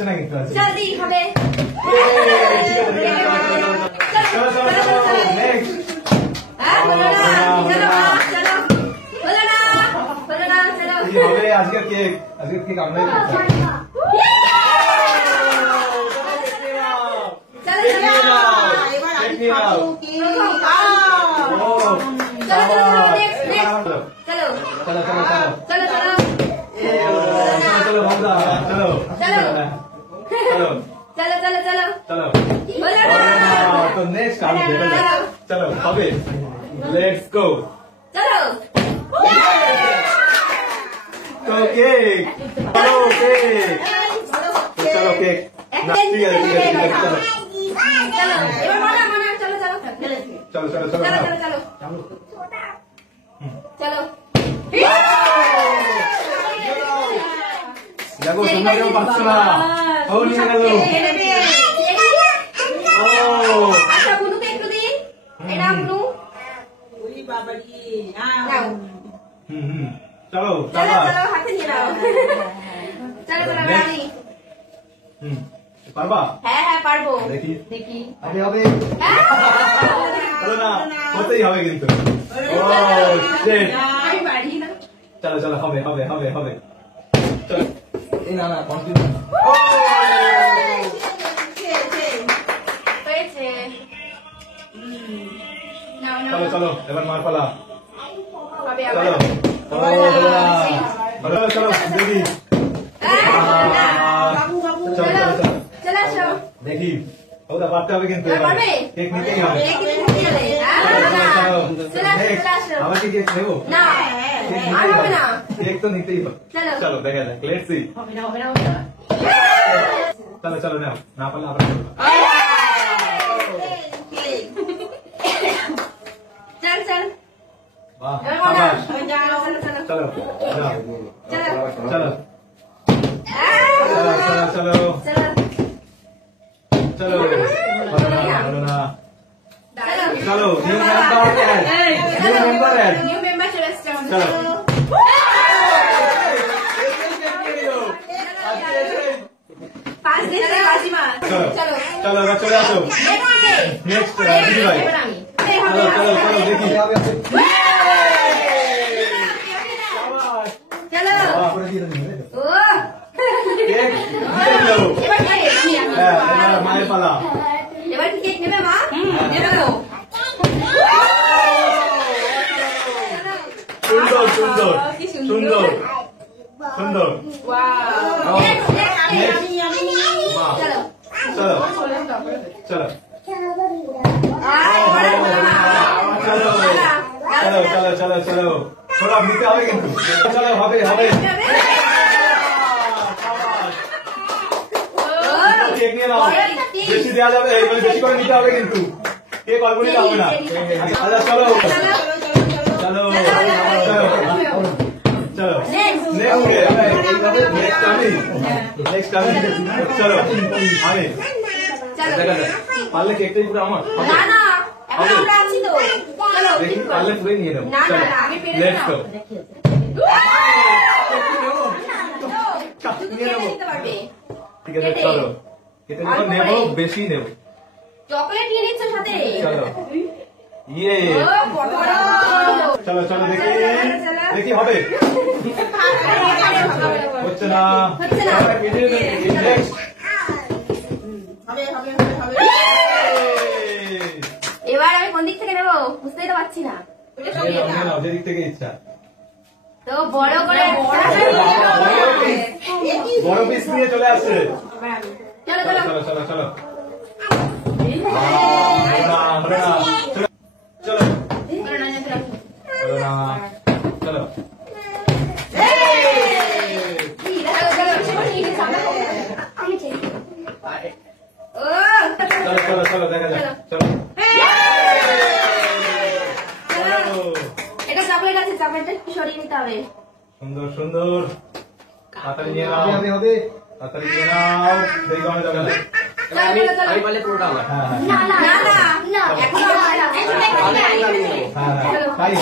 হচ্ছে না কিন্তু আছে জলদি হবে চলো চলো চলো নেক্সট হ্যাঁ বলো না চলো চলো বলো না চলো কি হবে আজকে কেক আমরাই করছি तो नेक्स्ट काम चलो হবে लेट्स गो चलो तो केक चलो केक चलो केक ठीक है चलो चलो এবার মনে চলো চলো चलो चलो चलो चलो चलो चलो देखो তোমরা কেউ পাচ্ছ না ও নিয়ে গেল ও আচ্ছা বুনুকে একটু দিন এটা বুনু ওই বাবাজি নাও चलो चलो चलो হাতে নিয়ে নাও চলো চলো রানী পারবা হ্যাঁ হ্যাঁ পারবো দেখি দেখি আরে হবে হ্যাঁ চলো না হতেই হবে কিন্তু ও শিট আমি পারি না চলো চলো হবে হবে হবে হবে চলো এই না না কন্টিনিউ ও পেয়েছে নাও নাও চলো চলো এবার মার পালা হবে চলো আবার চলো চলো দেখি বাবু বাবু চলো চলো চলো চলো আসো দেখি ওটা পারতে হবে কিন্তু এবার পারবে? কেক নিতেই হবে কেক নিতে হবে চলো আসো আবার কি কেক নেবো না আর হবে না কেক তো নিতেই হবে চলো চলো দেখা যাক লেটস সি হবে না হবে না হবে না চলো চলো নাও না পারলে আবার করবো। चल चल বাহ चलो সাবাস चलो চলো যাও। चलो চলো চলো চলো চলো चलो চলো ভালো না चलो চলো new member add new member add new member चलो चलो। पांच दिन से बाजी मार চলো चलो চলো এবার চলে আসো নেক্সট দিদি ভাই চলো চলো চলো দেখি चलो ओ কেক নিতে যাও এবার কে হ্যাঁ এবার মায়ের পালা এবার কি কেক নেবে মা নেবে তো সুন্দর সুন্দর সুন্দর সুন্দর वाओ বাহ चलो চলো চলো চলো চলো চলো চলো থোড়া নিতে হবে কিন্তু চলো হবে হবে কেক নিয়ে নাও বেশি দেওয়া যাবে মানে বেশি করে নিতে হবে কিন্তু কেক অল্প নিতে হবে না আচ্ছা চলো চলো চলো চলো নেক্সট আমি চলো আমি দেখা যাক পারলে কেকটাই পুরো আমার না না এখন আমরা আছি তো চলো দেখি পারলে পুরোই নিয়ে নেবো না না আমি পেরে লেটস গো শুধু কেটে দিতে পারবে ঠিক আছে চলো কেটে নেবো বেশি নেবো চকলেট নিয়ে নিচ্ছ সাথে চলো ইয়ে ও বড় বড় চলো চলো দেখি দেখি হবে হচ্ছে না হচ্ছে না। নেক্সট হবে হবে হবে হবে এবার আমি কোন দিক থেকে নেবো বুঝতেই তো পারছি না যেদিক থেকে ইচ্ছা তো বড় করে বড় পিস নিয়ে চলে আসছে চলো চলো চলো চলো চলো চলো হলো না চলো হলো না চলো চলো চলো চলো দেখা যাক চলো এটা চকলেট আছে চকলেটটা সরিয়ে নিতে হবে সুন্দর সুন্দর তাড়াতাড়ি নিয়ে নাও তাড়াতাড়ি নিয়ে নাও দেরি কমে যাবে না আমি বলে পুরোটা আমার হ্যাঁ হ্যাঁ না না না এখনো হ্যাঁ হ্যাঁ তাই